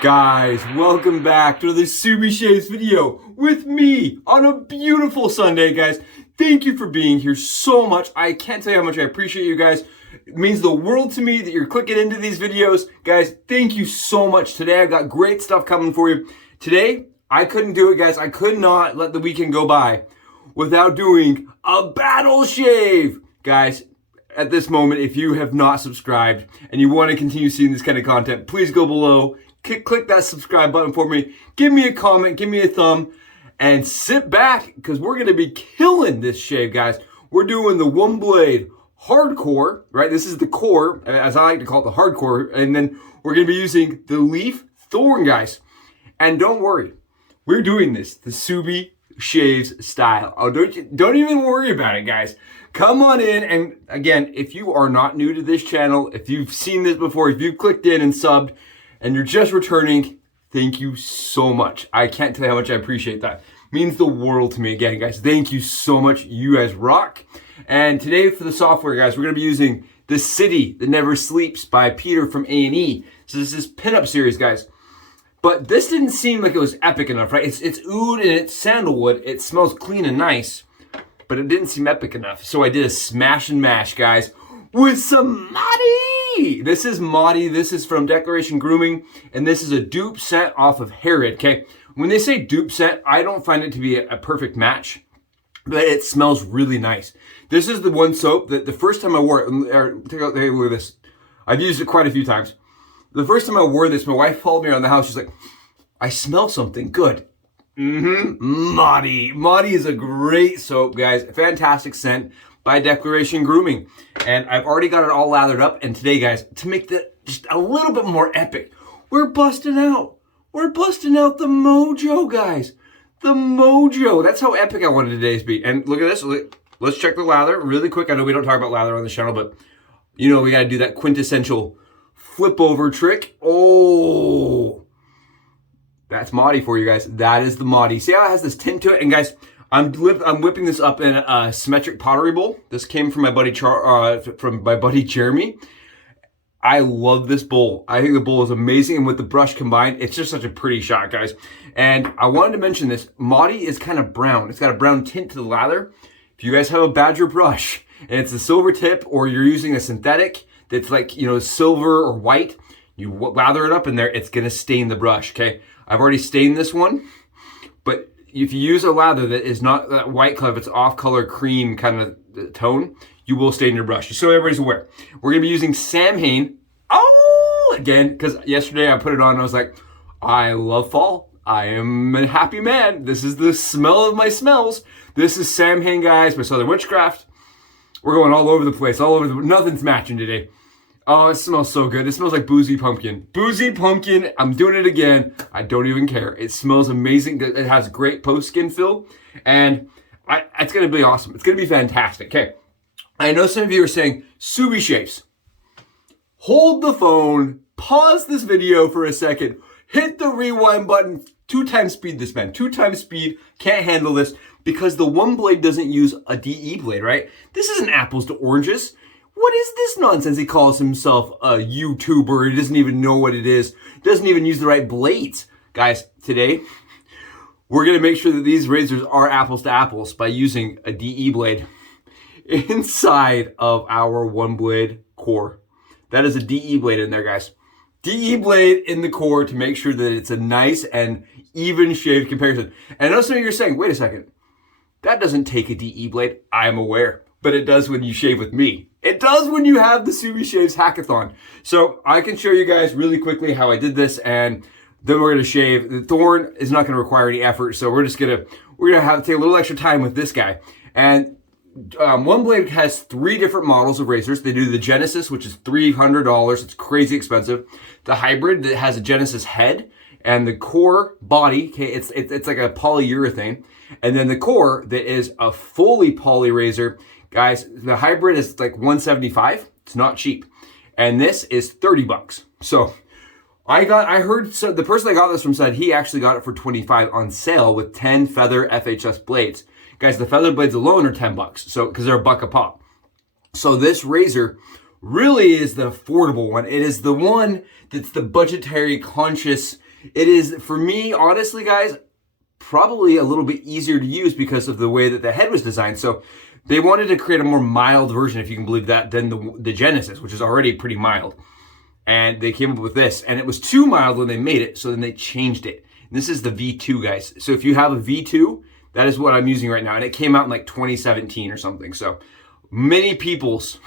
Guys, welcome back to the SAMHAIN video with me on a beautiful Sunday, guys. Thank you for being here so much. I can't tell you how much I appreciate you guys. It means the world to me that you're clicking into these videos. Guys, thank you so much. Today I've got great stuff coming for you. Today, I couldn't do it, guys. I could not let the weekend go by without doing a battle shave. Guys, at this moment, if you have not subscribed and you want to continue seeing this kind of content, please go below. Click that subscribe button for me. Give me a comment, give me a thumb, and sit back because we're going to be killing this shave, guys. We're doing the ONEBLADE Hardcore, right? This is the core, as I like to call it, the hardcore. And then we're going to be using the Leaf Thorn, guys. And don't worry, we're doing this the SAMHAIN style. Oh, don't even worry about it, guys. Come on in. And again, if you are not new to this channel, if you've seen this before, if you've clicked in and subbed, and you're just returning, thank you so much. I can't tell you how much I appreciate that. It means the world to me. Again, guys, thank you so much. You guys rock. And today for the software, guys, we're going to be using The City That Never Sleeps by Peter from A&E. So this is pinup series, guys. But this didn't seem like it was epic enough, right? It's oud and it's sandalwood. It smells clean and nice, but it didn't seem epic enough. So I did a smash and mash, guys, with some MOTTI. This is MOTTI. This is from Declaration Grooming, and this is a dupe scent off of Herod, okay? When they say dupe scent, I don't find it to be a perfect match, but it smells really nice. This is the one soap that the first time I wore it, take a look at this. I've used it quite a few times. The first time I wore this, my wife followed me around the house. She's like, I smell something good. MOTTI. MOTTI is a great soap, guys. Fantastic scent by Declaration Grooming. And I've already got it all lathered up. And today, guys, to make that just a little bit more epic, we're busting out. We're busting out the MOJO, guys. The MOJO. That's how epic I wanted today's be. And look at this. Let's check the lather really quick. I know we don't talk about lather on the channel, but you know we got to do that quintessential flip over trick. Oh, that's MOTTI for you guys. That is the MOTTI. See how it has this tint to it? And guys, I'm whipping this up in a symmetric pottery bowl. This came from my buddy Jeremy. I love this bowl. I think the bowl is amazing, and with the brush combined, it's just such a pretty shot, guys. And I wanted to mention this. MOTTI is kind of brown. It's got a brown tint to the lather. If you guys have a Badger brush and it's a silver tip, or you're using a synthetic that's like, you know, silver or white, you lather it up in there, it's gonna stain the brush, okay? I've already stained this one, but if you use a lather that is not that white color, if it's off-color cream kind of tone, you will stain your brush. Just so everybody's aware. We're gonna be using SAMHAIN, again, because yesterday I put it on and I was like, I love fall. I am a happy man. This is the smell of my smells. This is SAMHAIN, guys, by Southern Witchcraft. We're going all over the place, nothing's matching today. Oh, it smells so good. It smells like boozy pumpkin. Boozy pumpkin. I'm doing it again. I don't even care. It smells amazing. It has great post-skin fill. And it's going to be awesome. It's going to be fantastic. Okay. I know some of you are saying, Subi shaves. Hold the phone. Pause this video for a second. Hit the rewind button. 2 times speed this, man. 2 times speed. Can't handle this because the ONEBLADE doesn't use a DE blade, right? This isn't apples to oranges. What is this nonsense? He calls himself a YouTuber. He doesn't even know what it is. Doesn't even use the right blades. Guys, today, we're going to make sure that these razors are apples to apples by using a DE blade inside of our ONEBLADE core. That is a DE blade in there, guys. DE blade in the core to make sure that it's a nice and even shaved comparison. And I know some of you are saying, wait a second, that doesn't take a DE blade. I'm aware, but it does when you shave with me. It does when you have the SAMHAIN Hackathon. So I can show you guys really quickly how I did this, and then we're gonna shave. The Thorn is not gonna require any effort, so we're gonna have to take a little extra time with this guy. And ONEBLADE has 3 different models of razors. They do the Genesis, which is $300. It's crazy expensive. The Hybrid that has a Genesis head, and the core body. Okay, it's like a polyurethane, and then the core that is a fully poly razor. Guys, the Hybrid is like $175. It's not cheap. And this is $30. So I heard, so the person I got this from said he actually got it for $25 on sale with 10 feather FHS blades. Guys, the feather blades alone are $10. So, because they're $1 a pop. So this razor really is the affordable one. It is the one that's the budgetary conscious It is, for me, honestly, guys, probably a little bit easier to use because of the way that the head was designed. So they wanted to create a more mild version, if you can believe that, than the Genesis, which is already pretty mild. And they came up with this, and it was too mild when they made it, so then they changed it. And this is the V2, guys. So if you have a V2, that is what I'm using right now. And it came out in like 2017 or something. So many people's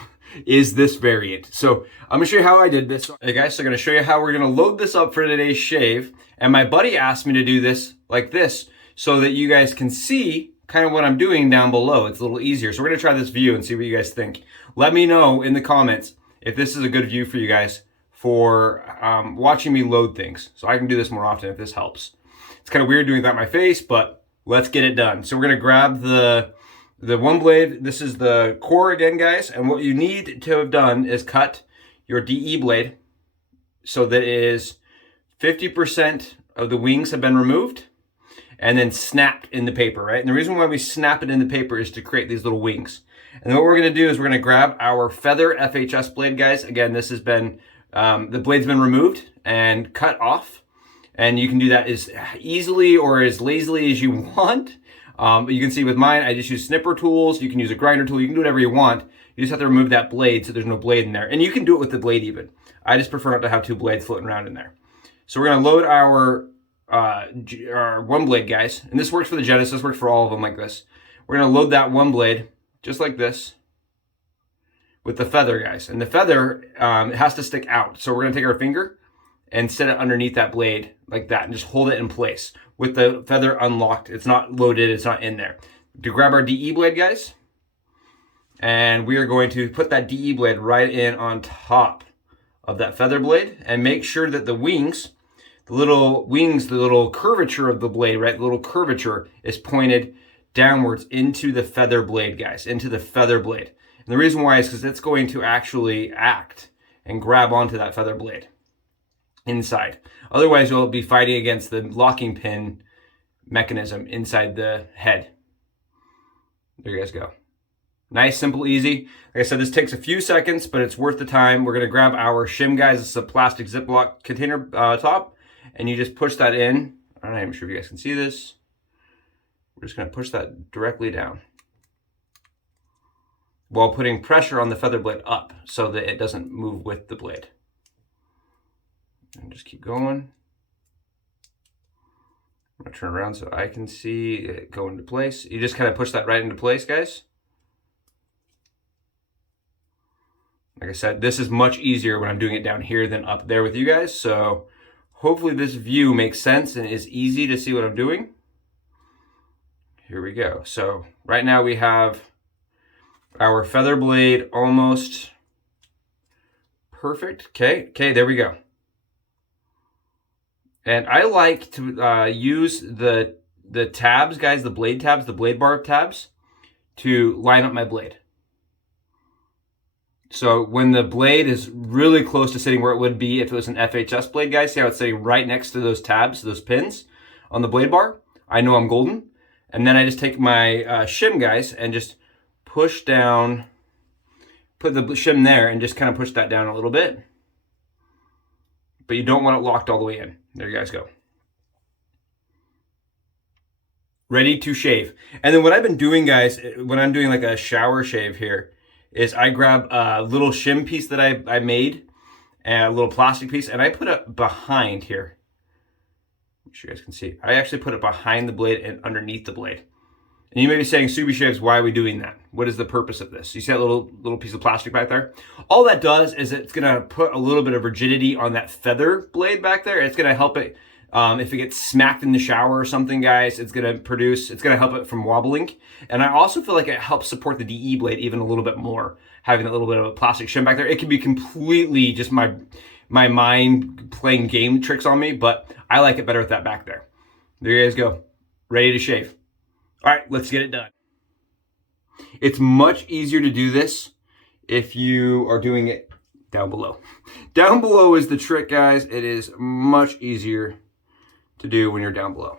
is this variant. So I'm gonna show you how I did this. Hey guys, so I'm gonna show you how we're gonna load this up for today's shave. And my buddy asked me to do this like this so that you guys can see kind of what I'm doing down below. It's a little easier. So we're gonna try this view and see what you guys think. Let me know in the comments if this is a good view for you guys for watching me load things. So I can do this more often if this helps. It's kind of weird doing that on my face, but let's get it done. So we're gonna grab the ONEBLADE. This is the core again, guys. And what you need to have done is cut your DE blade so that it is 50% of the wings have been removed and then snapped in the paper, right? And the reason why we snap it in the paper is to create these little wings. And then what we're gonna do is we're gonna grab our feather FHS blade, guys. Again, this has been, the blade's been removed and cut off. And you can do that as easily or as lazily as you want. You can see with mine, I just use snipper tools. You can use a grinder tool. You can do whatever you want. You just have to remove that blade so there's no blade in there. And you can do it with the blade even. I just prefer not to have two blades floating around in there. So we're gonna load our ONEBLADE, guys. And this works for the Genesis, this works for all of them like this. We're gonna load that ONEBLADE just like this with the feather, guys. And the feather it has to stick out. So we're gonna take our finger and set it underneath that blade like that and just hold it in place with the feather unlocked. It's not loaded, it's not in there. To grab our DE blade, guys, and we are going to put that DE blade right in on top of that feather blade and make sure that the wings, the little curvature of the blade, right, the little curvature is pointed downwards into the feather blade, guys, into the feather blade. And the reason why is because it's going to actually act and grab onto that feather blade inside. Otherwise, you'll be fighting against the locking pin mechanism inside the head. There you guys go. Nice, simple, easy. Like I said, this takes a few seconds, but it's worth the time. We're gonna grab our shim, guys. This is a plastic Ziploc container top, and you just push that in. I'm not even sure if you guys can see this. We're just gonna push that directly down while putting pressure on the feather blade up so that it doesn't move with the blade. And just keep going. I'm gonna turn around so I can see it go into place. You just kind of push that right into place, guys. Like I said, this is much easier when I'm doing it down here than up there with you guys. So hopefully this view makes sense and is easy to see what I'm doing. Here we go. So right now we have our feather blade almost perfect. Okay, there we go. And I like to use the tabs, guys, the blade tabs, the blade bar tabs, to line up my blade. So when the blade is really close to sitting where it would be if it was an FHS blade, guys, see how it's sitting right next to those tabs, those pins on the blade bar? I know I'm golden. And then I just take my shim, guys, and just push down, put the shim there and just kind of push that down a little bit. But you don't want it locked all the way in. There you guys go. Ready to shave. And then what I've been doing, guys, when I'm doing like a shower shave here, is I grab a little shim piece that I made, and a little plastic piece, and I put it behind here. Make sure you guys can see. I actually put it behind the blade and underneath the blade. And you may be saying, Subi Shaves, why are we doing that? What is the purpose of this? You see that little piece of plastic back there? All that does is it's gonna put a little bit of rigidity on that feather blade back there. It's gonna help it, if it gets smacked in the shower or something, guys, it's gonna help it from wobbling. And I also feel like it helps support the DE blade even a little bit more, having a little bit of a plastic shim back there. It can be completely just my mind playing game tricks on me, but I like it better with that back there. There you guys go, ready to shave. All right, let's get it done. It's much easier to do this if you are doing it down below. Down below is the trick, guys. It is much easier to do when you're down below.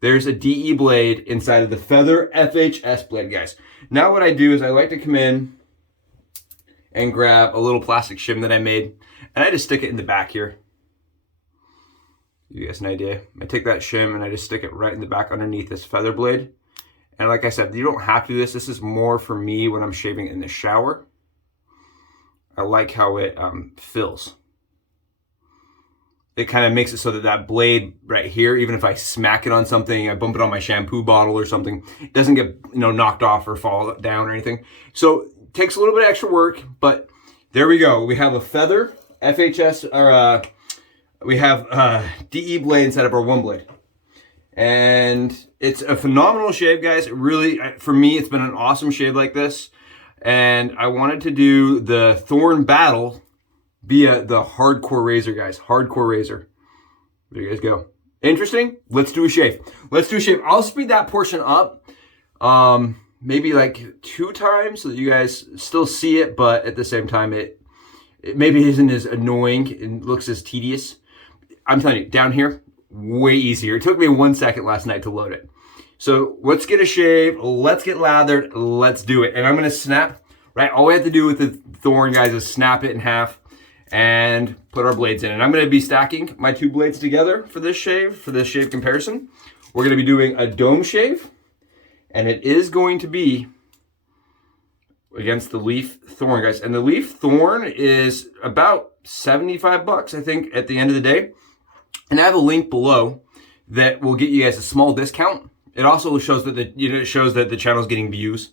There's a DE blade inside of the feather FHS blade, guys. Now what I do is I like to come in and grab a little plastic shim that I made, and I just stick it in the back here. Give you guys an idea. I take that shim and I just stick it right in the back underneath this feather blade. And like I said, you don't have to do this. This is more for me when I'm shaving in the shower. I like how it fills. It kind of makes it so that that blade right here, even if I smack it on something, I bump it on my shampoo bottle or something, it doesn't get, you know, knocked off or fall down or anything. So it takes a little bit of extra work, but there we go. We have a feather FHS, or we have DE blade instead of our one blade. And it's a phenomenal shave, guys. It really, for me, it's been an awesome shave like this. And I wanted to do the Thorn battle via the hardcore razor, guys. Hardcore razor. There you guys go. Interesting? Let's do a shave. Let's do a shave. I'll speed that portion up maybe like 2 times so that you guys still see it, but at the same time, it maybe isn't as annoying and looks as tedious. I'm telling you, down here, way easier. It took me 1 second last night to load it. So let's get a shave, let's get lathered, let's do it. And I'm gonna snap, right? All we have to do with the Thorn, guys, is snap it in half and put our blades in. And I'm gonna be stacking my 2 blades together for this shave comparison. We're gonna be doing a dome shave, and it is going to be against the Leaf Thorn, guys. And the Leaf Thorn is about 75 bucks, I think, at the end of the day. And I have a link below that will get you guys a small discount. It also shows that the channel is getting views,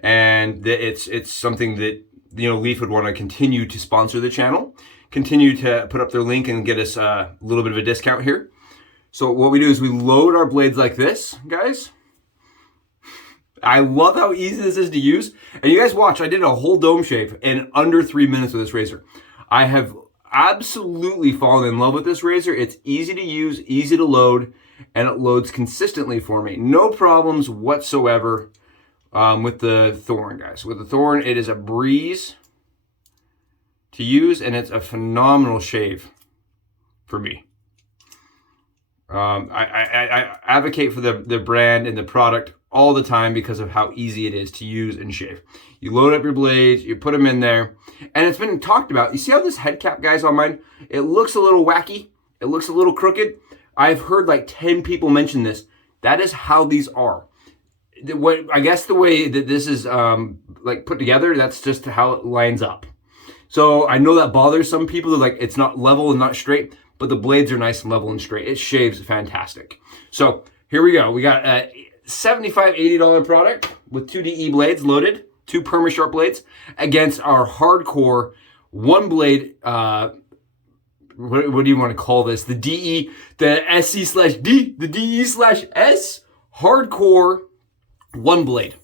and that it's something that, you know, Leaf would want to continue to sponsor the channel, continue to put up their link and get us a little bit of a discount here. So what we do is we load our blades like this, guys. I love how easy this is to use. And you guys watch, I did a whole dome shave in under 3 minutes with this razor. I have absolutely fallen in love with this razor. It's easy to use, easy to load, and it loads consistently for me. No problems whatsoever with the Thorn, guys. With the Thorn, it is a breeze to use, and it's a phenomenal shave for me. I advocate for the brand and the product all the time because of how easy it is to use and shave. You load up your blades, you put them in there, and it's been talked about. You see how this head cap, guys, on mine, it looks a little wacky, it looks a little crooked. I've heard like 10 people mention this. That is how these are. I guess the way that this is like put together, that's just how it lines up. So I know that bothers some people. They're like, it's not level and not straight, but the blades are nice and level and straight. It shaves fantastic. So here we go. We got a $75, $80 product with 2 DE blades loaded, 2 Permasharp blades against our hardcore one blade, what do you want to call this? The DE, the SC/D, the DE/S hardcore one blade.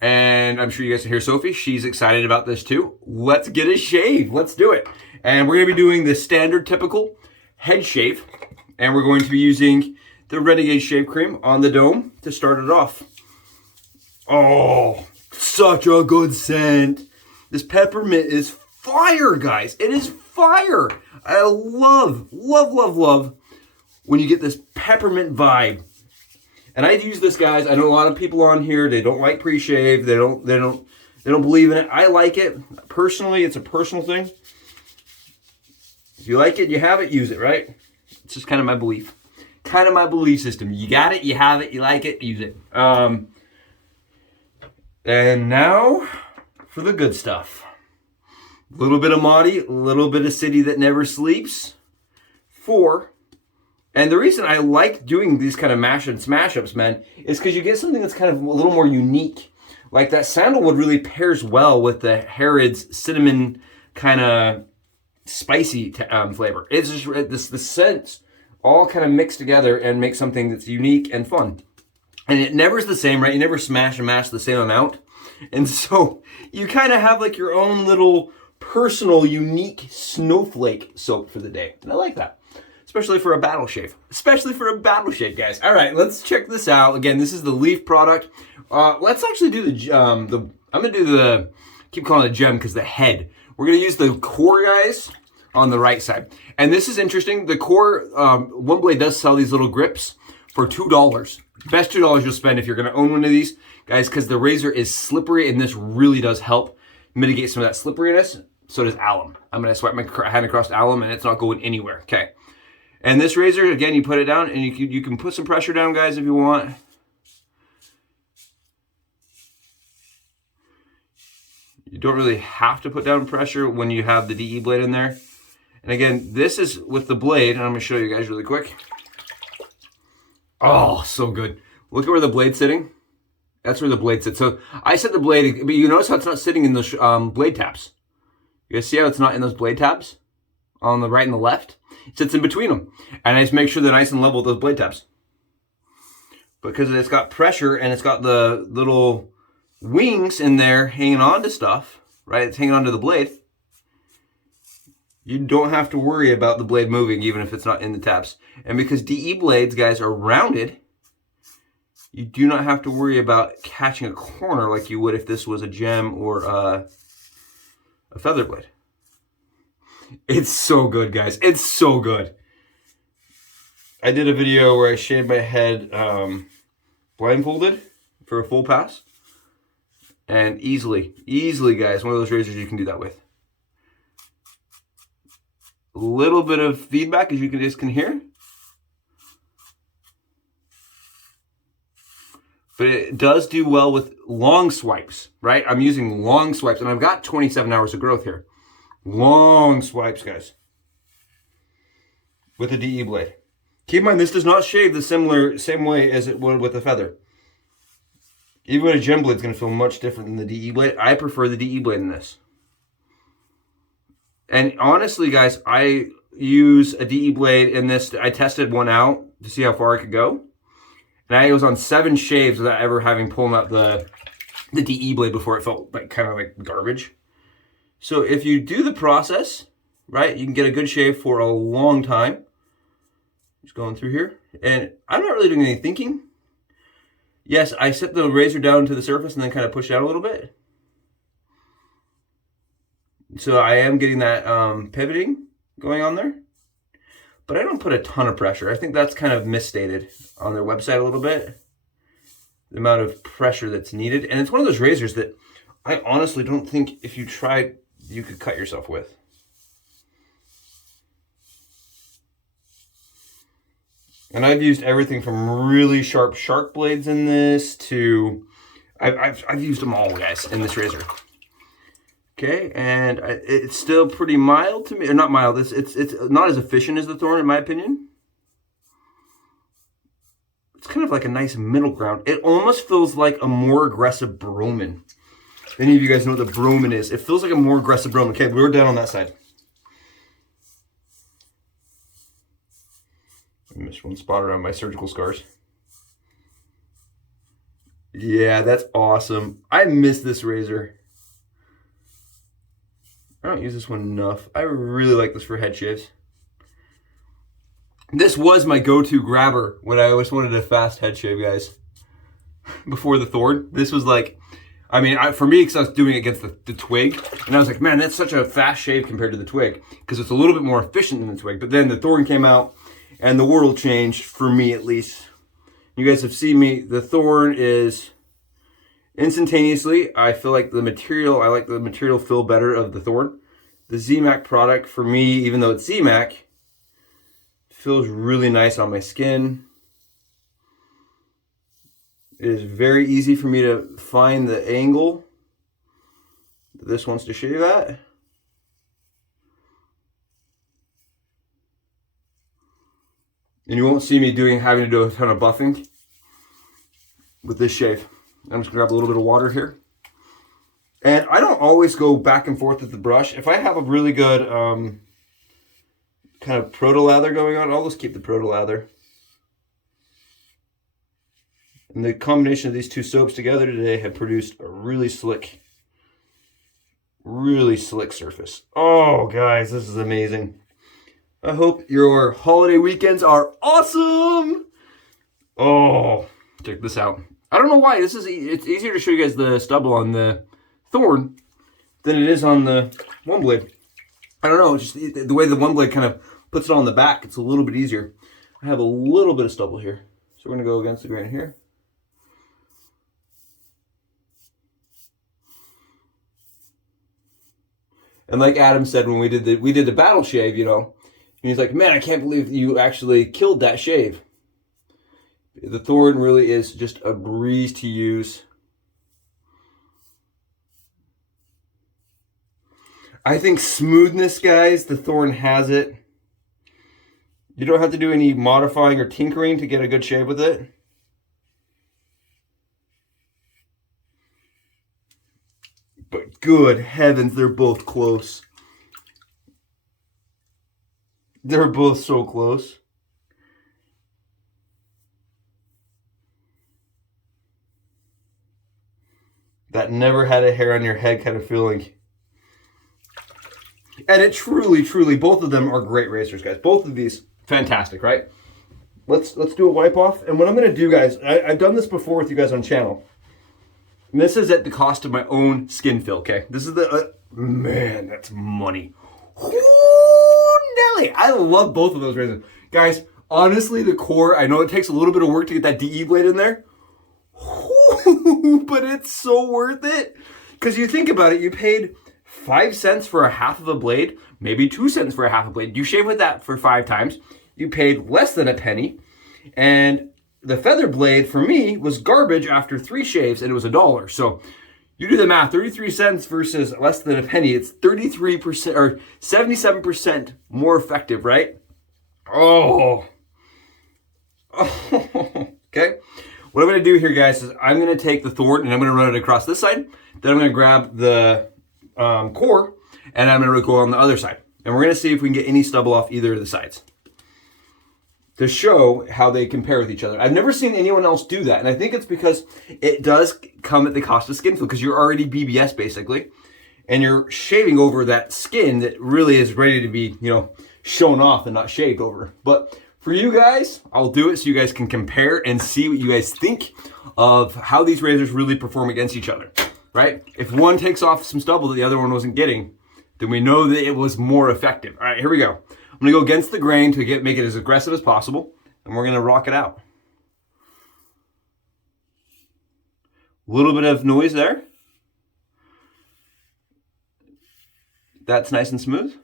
And I'm sure you guys can hear Sophie. She's excited about this too. Let's get a shave. Let's do it. And we're going to be doing the standard typical head shave. And we're going to be using the Renegade shave cream on the dome to start it off. Oh, such a good scent. This peppermint is fire, guys. It is fire. I love when you get this peppermint vibe. And I use this, guys. I know a lot of people on here, they don't like pre-shave. They don't believe in it. I like it. Personally, it's a personal thing. If you like it, you have it, use it, right? It's just kind of my belief. Kind of my belief system. You got it, you have it, you like it, use it. And now for the good stuff. A little bit of MOTTI, a little bit of City That Never Sleeps. 4. And the reason I like doing these kind of mash and smash ups, man, is because you get something that's kind of a little more unique. Like that sandalwood really pairs well with the Harrods cinnamon kind of spicy flavor. It's just the scents all kind of mix together and make something that's unique and fun. And it never is the same, right? You never smash and mash the same amount. And so you kind of have like your own little personal, unique snowflake soap for the day. And I like that. Especially for a battle shave. Especially for a battle shave, guys. All right, let's check this out. Again, this is the Leaf product. Let's actually do I'm going to do the, keep calling it gem because the head. We're going to use the core, guys, on the right side. And this is interesting. The core, ONEBLADE does sell these little grips for $2. Best $2 you'll spend if you're going to own one of these, guys, because the razor is slippery, and this really does help mitigate some of that slipperiness. So does alum. I'm going to swipe my hand across alum, and it's not going anywhere. Okay. And this razor, again, you put it down and you can put some pressure down, guys, if you want. You don't really have to put down pressure when you have the DE blade in there. And again, this is with the blade, and I'm gonna show you guys really quick. Oh, so good. Look at where the blade's sitting. That's where the blade sits. So I set the blade, but you notice how it's not sitting in the blade tabs. You guys see how it's not in those blade tabs? On the right and the left? It sits in between them. And I just make sure they're nice and level with those blade tabs. Because it's got pressure and it's got the little wings in there hanging on to stuff, right? It's hanging onto the blade. You don't have to worry about the blade moving even if it's not in the tabs. And because DE blades, guys, are rounded, you do not have to worry about catching a corner like you would if this was a gem or a feather blade. It's so good, guys. It's so good. I did a video where I shaved my head blindfolded for a full pass. And easily, guys, one of those razors you can do that with. A little bit of feedback, as you can hear. But it does do well with long swipes, right? I'm using long swipes, and I've got 27 hours of growth here. Long swipes, guys. With a DE blade. Keep in mind, this does not shave the same way as it would with a feather. Even with a gem blade, it's going to feel much different than the DE blade. I prefer the DE blade in this. And honestly, guys, I use a DE blade in this. I tested one out to see how far I could go. And I was on 7 shaves without ever having pulled out the DE blade before. It felt like kind of like garbage. So if you do the process, right, you can get a good shave for a long time. Just going through here. And I'm not really doing any thinking. Yes, I set the razor down to the surface and then kind of push it out a little bit. So I am getting that pivoting going on there. But I don't put a ton of pressure. I think that's kind of misstated on their website a little bit. The amount of pressure that's needed. And it's one of those razors that I honestly don't think if you tried, you could cut yourself with. And I've used everything from really sharp shark blades in this to... I've used them all, guys, in this razor. Okay, and it's still pretty mild to me. Or not mild, it's not as efficient as the Thorn, in my opinion. It's kind of like a nice middle ground. It almost feels like a more aggressive Broman. If any of you guys know what the Broman is, it feels like a more aggressive Broman. Okay, we're down on that side. I missed one spot around my surgical scars. Yeah, that's awesome. I miss this razor. I don't use this one enough. I really like this for head shaves. This was my go-to grabber when I always wanted a fast head shave, guys. Before the Thorn, this was like, I mean, for me, because I was doing it against the twig, and I was like, man, that's such a fast shave compared to the twig, because it's a little bit more efficient than the twig. But then the Thorn came out, and the world changed, for me at least. You guys have seen me. The Thorn is instantaneously, I feel like the material, I like the material feel better of the Thorn. The ZMAC product, for me, even though it's ZMAC, feels really nice on my skin. It is very easy for me to find the angle that this wants to shave at. And you won't see me having to do a ton of buffing with this shave. I'm just gonna grab a little bit of water here. And I don't always go back and forth with the brush. If I have a really good kind of proto-lather going on, I'll just keep the proto-lather. And the combination of these two soaps together today have produced a really slick surface. Oh, guys, this is amazing. I hope your holiday weekends are awesome. Oh, check this out. I don't know why. It's easier to show you guys the stubble on the Thorn than it is on the ONEBLADE. I don't know, just the way the ONEBLADE kind of puts it on the back, it's a little bit easier. I have a little bit of stubble here. So we're gonna go against the grain here. And like Adam said when we did the battle shave, you know, And he's like, man, I can't believe you actually killed that shave. The Thorn really is just a breeze to use. I think smoothness, guys, the Thorn has it. You don't have to do any modifying or tinkering to get a good shave with it. But good heavens, they're both close. They're both so close. That never had a hair on your head kind of feeling. And it truly, truly, both of them are great razors, guys. Both of these, fantastic, right? Let's do a wipe off. And what I'm going to do, guys, I've done this before with you guys on channel. And this is at the cost of my own skin fill, okay? This is the, man, that's money. Ooh, Nelly. I love both of those razors. Guys, honestly, the Core, I know it takes a little bit of work to get that DE blade in there. But it's so worth it. Because you think about it, you paid 5 cents for a half of a blade, maybe 2 cents for a half a blade. You shave with that for 5 times. You paid less than a penny. And the feather blade for me was garbage after 3 shaves, and it was $1. So you do the math, 33 cents versus less than a penny. It's 33% or 77% more effective, right? Oh. Okay. What I'm going to do here, guys, is I'm going to take the Thorn and I'm going to run it across this side. Then I'm going to grab the Core and I'm going to go on the other side. And we're going to see if we can get any stubble off either of the sides to show how they compare with each other. I've never seen anyone else do that. And I think it's because it does come at the cost of skin feel, because you're already BBS basically. And you're shaving over that skin that really is ready to be, you know, shown off and not shaved over. But for you guys, I'll do it so you guys can compare and see what you guys think of how these razors really perform against each other, right? If one takes off some stubble that the other one wasn't getting, then we know that it was more effective. All right, here we go. I'm gonna go against the grain to make it as aggressive as possible, and we're gonna rock it out. A little bit of noise there. That's nice and smooth.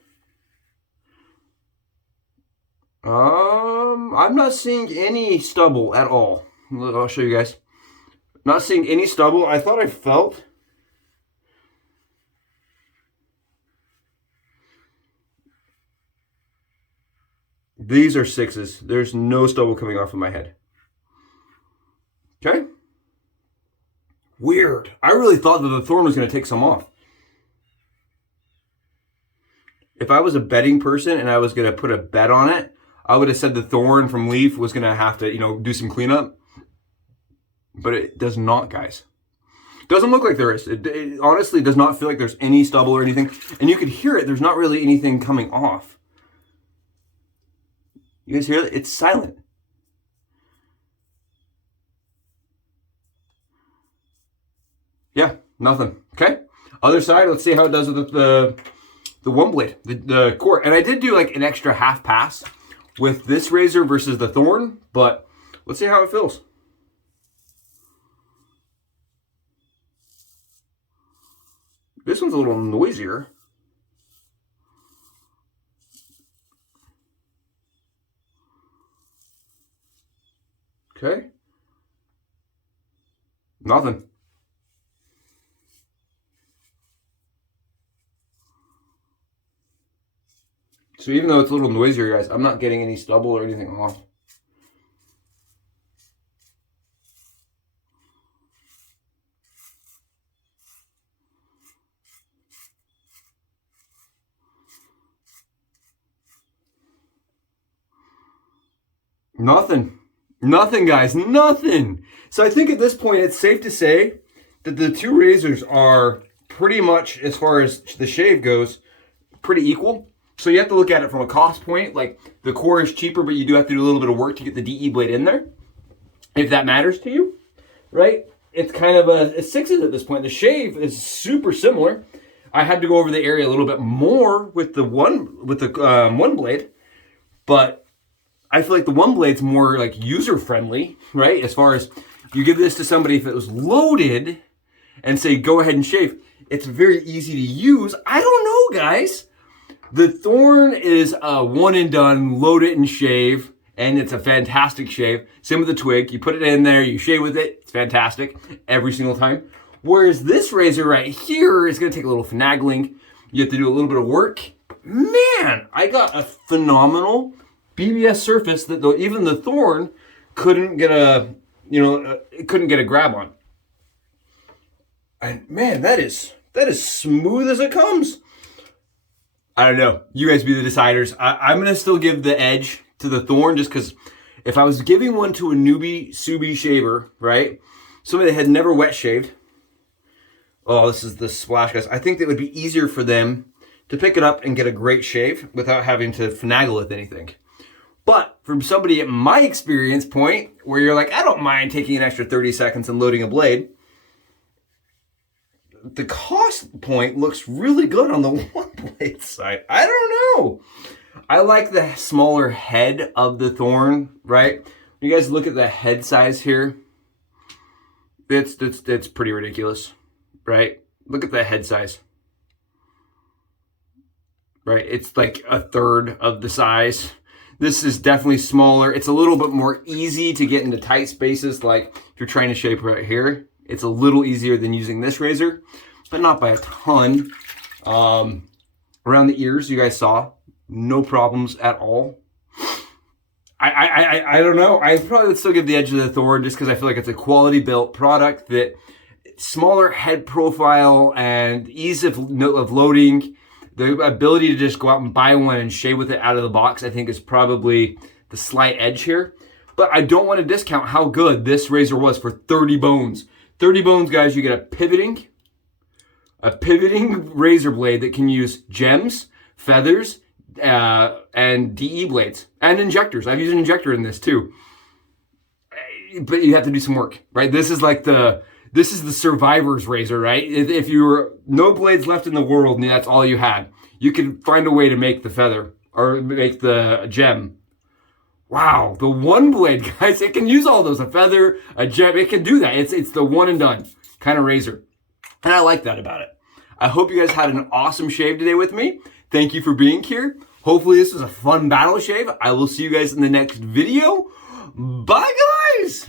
I'm not seeing any stubble at all. I'll show you guys. Not seeing any stubble. I thought I felt. These are 6s. There's no stubble coming off of my head. Okay. Weird. I really thought that the Thorn was going to take some off. If I was a betting person and I was going to put a bet on it, I would have said the Thorn from Leaf was going to have to, you know, do some cleanup. But it does not, guys. Doesn't look like there is. It honestly does not feel like there's any stubble or anything. And you could hear it. There's not really anything coming off. You guys hear it? It's silent. Yeah, nothing. Okay. Other side. Let's see how it does with the ONEBLADE, the Core. And I did do like an extra half pass with this razor versus the Thorn, but let's see how it feels. This one's a little noisier. Okay. Nothing. So even though it's a little noisier, guys, I'm not getting any stubble or anything off. Nothing. Nothing, guys. Nothing. So I think at this point, it's safe to say that the two razors are pretty much, as far as the shave goes, pretty equal. So you have to look at it from a cost point. Like the Core is cheaper, but you do have to do a little bit of work to get the DE blade in there, if that matters to you, right? It's kind of a 6s at this point. The shave is super similar. I had to go over the area a little bit more with the ONEBLADE, but I feel like the ONEBLADE's more like user friendly, right? As far as you give this to somebody, if it was loaded and say, go ahead and shave, it's very easy to use. I don't know, guys. The Thorn is a one and done, load it and shave, and it's a fantastic shave. Same with the Twig. You put it in there, you shave with it, it's fantastic every single time. Whereas this razor right here is gonna take a little finagling. You have to do a little bit of work. Man, I got a phenomenal BBS surface that even the Thorn couldn't get a, it couldn't get a grab on. And man, that is smooth as it comes. I don't know. You guys be the deciders. I'm going to still give the edge to the Thorn just because if I was giving one to a newbie Subi shaver, right? Somebody that had never wet shaved. Oh, this is the splash, guys. I think that would be easier for them to pick it up and get a great shave without having to finagle with anything. But from somebody at my experience point, where you're like, I don't mind taking an extra 30 seconds and loading a blade, the cost point looks really good on the ONEBLADE side. I don't know. I like the smaller head of the Thorn, right? You guys look at the head size here. It's pretty ridiculous, right? Look at the head size. Right? It's like a third of the size. This is definitely smaller. It's a little bit more easy to get into tight spaces. Like if you're trying to shape right here, it's a little easier than using this razor, but not by a ton. Around the ears, you guys saw, no problems at all. I don't know. I probably would still give the edge of the Thorn just because I feel like it's a quality built product that smaller head profile and ease of loading. The ability to just go out and buy one and shave with it out of the box, I think is probably the slight edge here. But I don't want to discount how good this razor was for 30 bones. 30 bones, guys, you get a pivoting razor blade that can use gems, feathers, and DE blades, and injectors. I've used an injector in this too. But you have to do some work, right? This is the survivor's razor, right? If you were no blades left in the world and that's all you had, you could find a way to make the feather or make the gem. Wow, the ONEBLADE, guys, it can use all those, a feather, a gem, it can do that. It's the one and done kind of razor. And I like that about it. I hope you guys had an awesome shave today with me. Thank you for being here. Hopefully this was a fun battle shave. I will see you guys in the next video. Bye, guys!